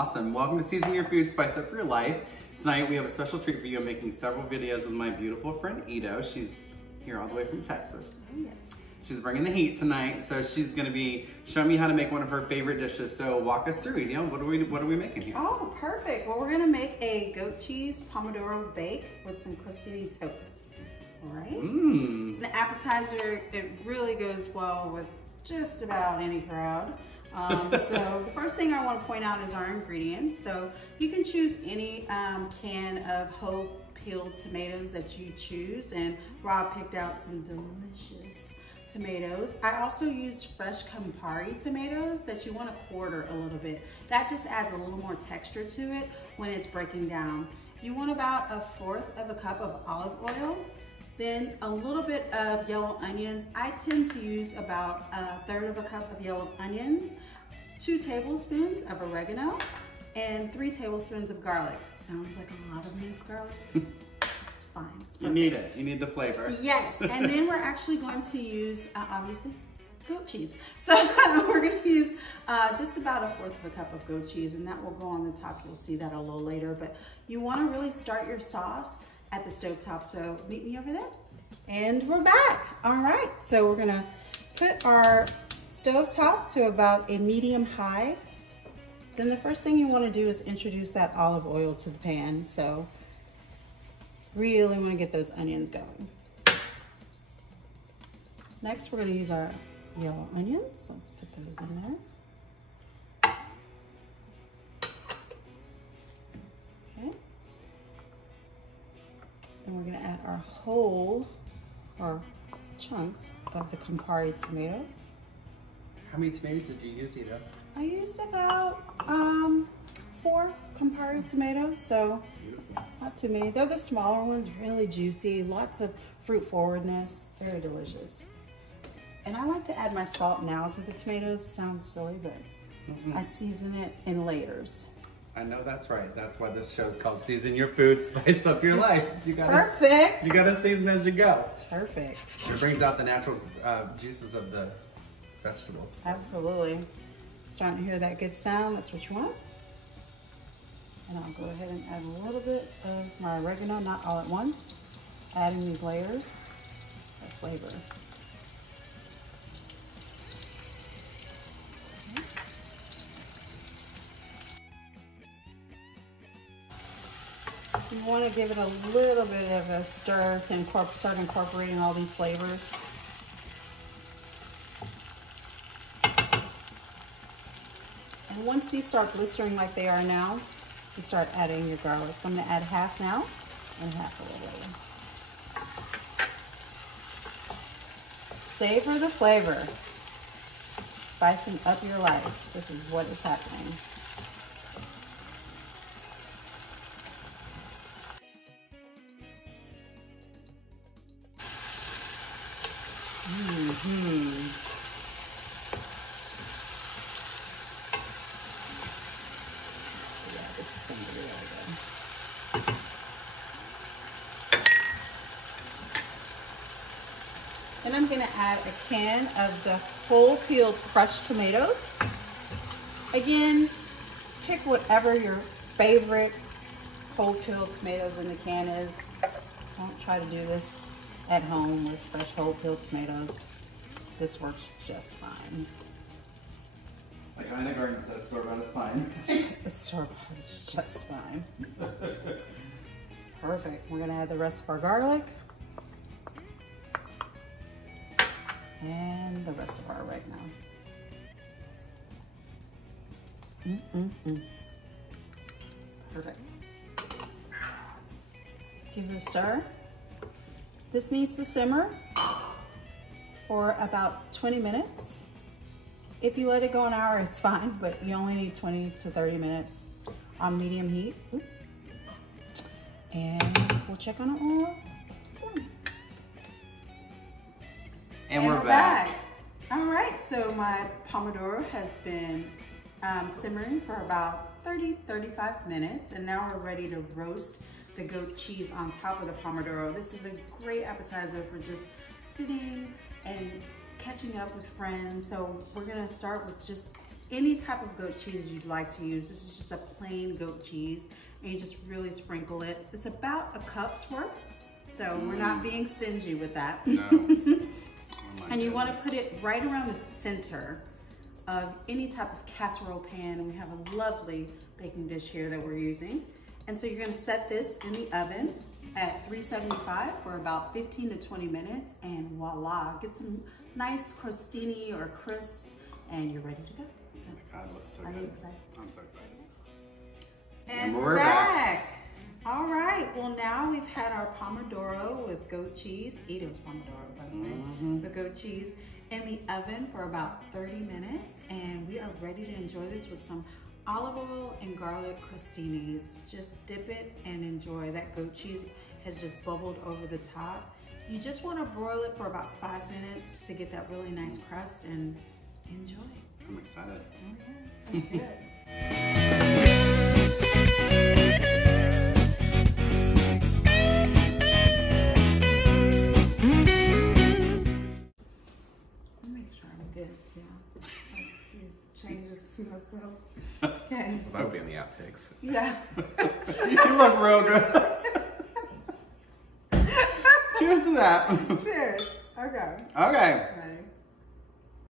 Awesome. Welcome to Season Your Food, Spice Up Your Life. Tonight we have a special treat for you. I'm making several videos with my beautiful friend Ito. She's here all the way from Texas. Oh, yes. She's bringing the heat tonight, so she's going to be showing me how to make one of her favorite dishes. So walk us through, Ito. What are we making here? Oh, perfect. Well, we're going to make a goat cheese Pomodoro bake with simplicity toast. All right. It's an appetizer. It really goes well with just about any crowd. So the first thing I want to point out is our ingredients. So you can choose any can of whole peeled tomatoes that you choose, and Rob picked out some delicious tomatoes. I also used fresh Campari tomatoes that you want to quarter a little bit. That just adds a little more texture to it when it's breaking down. You want about 1/4 of a cup of olive oil, then a little bit of yellow onions. I tend to use about 1/3 of a cup of yellow onions, 2 tablespoons of oregano, and 3 tablespoons of garlic. Sounds like a lot of minced garlic. It's fine. It's you need it. You need the flavor. Yes, and then we're actually going to use, obviously, goat cheese. So we're going to use just about 1/4 of a cup of goat cheese, and that will go on the top. You'll see that a little later, but you want to really start your sauce at the stovetop, so meet me over there. And we're back. All right, so we're gonna put our stovetop to about a medium high. Then the first thing you want to do is introduce that olive oil to the pan. So really want to get those onions going. Next, we're going to use our yellow onions. Let's put those in there. Okay. Then we're going to add our whole, or chunks, of the Campari tomatoes. How many tomatoes did you use, Ito? I used about 4 Campari tomatoes, so not too many. They're the smaller ones, really juicy, lots of fruit forwardness, very delicious. And I like to add my salt now to the tomatoes. Sounds silly, but I season it in layers. I know that's right. That's why this show is called Season Your Food, Spice Up Your Life. You gotta, perfect. You gotta season as you go. Perfect. It brings out the natural juices of the vegetables. Absolutely. Starting to hear that good sound. That's what you want. And I'll go ahead and add a little bit of my oregano, not all at once. Adding these layers of flavor. Okay. You want to give it a little bit of a stir to start incorporating all these flavors. And once these start blistering like they are now, you start adding your garlic. So I'm going to add half now and half a little later. Savor the flavor. Spicing up your life. This is what is happening. Then I'm going to add a can of the full peeled crushed tomatoes. Again, pick whatever your favorite whole peeled tomatoes in the can is. Don't try to do this at home with fresh whole peeled tomatoes. This works just fine. Like Ina Garden says, store-bought is fine. Store-bought is just fine. Perfect. We're going to add the rest of our garlic. And the rest of our oregano. Perfect. Give it a stir. This needs to simmer for about 20 minutes. If you let it go an hour, it's fine, but you only need 20 to 30 minutes on medium heat. And we'll check on it when we're done. And we're back. All right, so my Pomodoro has been simmering for about 30-35 minutes, and now we're ready to roast the goat cheese on top of the Pomodoro. This is a great appetizer for just sitting and catching up with friends. So we're gonna start with just any type of goat cheese you'd like to use. This is just a plain goat cheese, and you just really sprinkle it. It's about a cup's worth, so we're not being stingy with that. No. Oh and you want to put it right around the center of any type of casserole pan, and we have a lovely baking dish here that we're using. And so you're going to set this in the oven at 375 for about 15 to 20 minutes, and voila, get some nice crostini or crust, and you're ready to go. So, oh my God, it looks so are good. you excited? I'm so excited. And we're back. All right, well now we've had our Pomodoro with goat cheese, Ito's Pomodoro by the way, the goat cheese in the oven for about 30 minutes, and we are ready to enjoy this with some olive oil and garlic crostinis. Just dip it and enjoy. That goat cheese has just bubbled over the top. You just want to broil it for about 5 minutes to get that really nice crust, and enjoy. I'm excited. Okay, let's do it. Make sure I'm good too. A few changes to myself. Okay. That would be in the outtakes. Yeah. You look real good. Cheers to that. Cheers. Okay. Okay. Ready?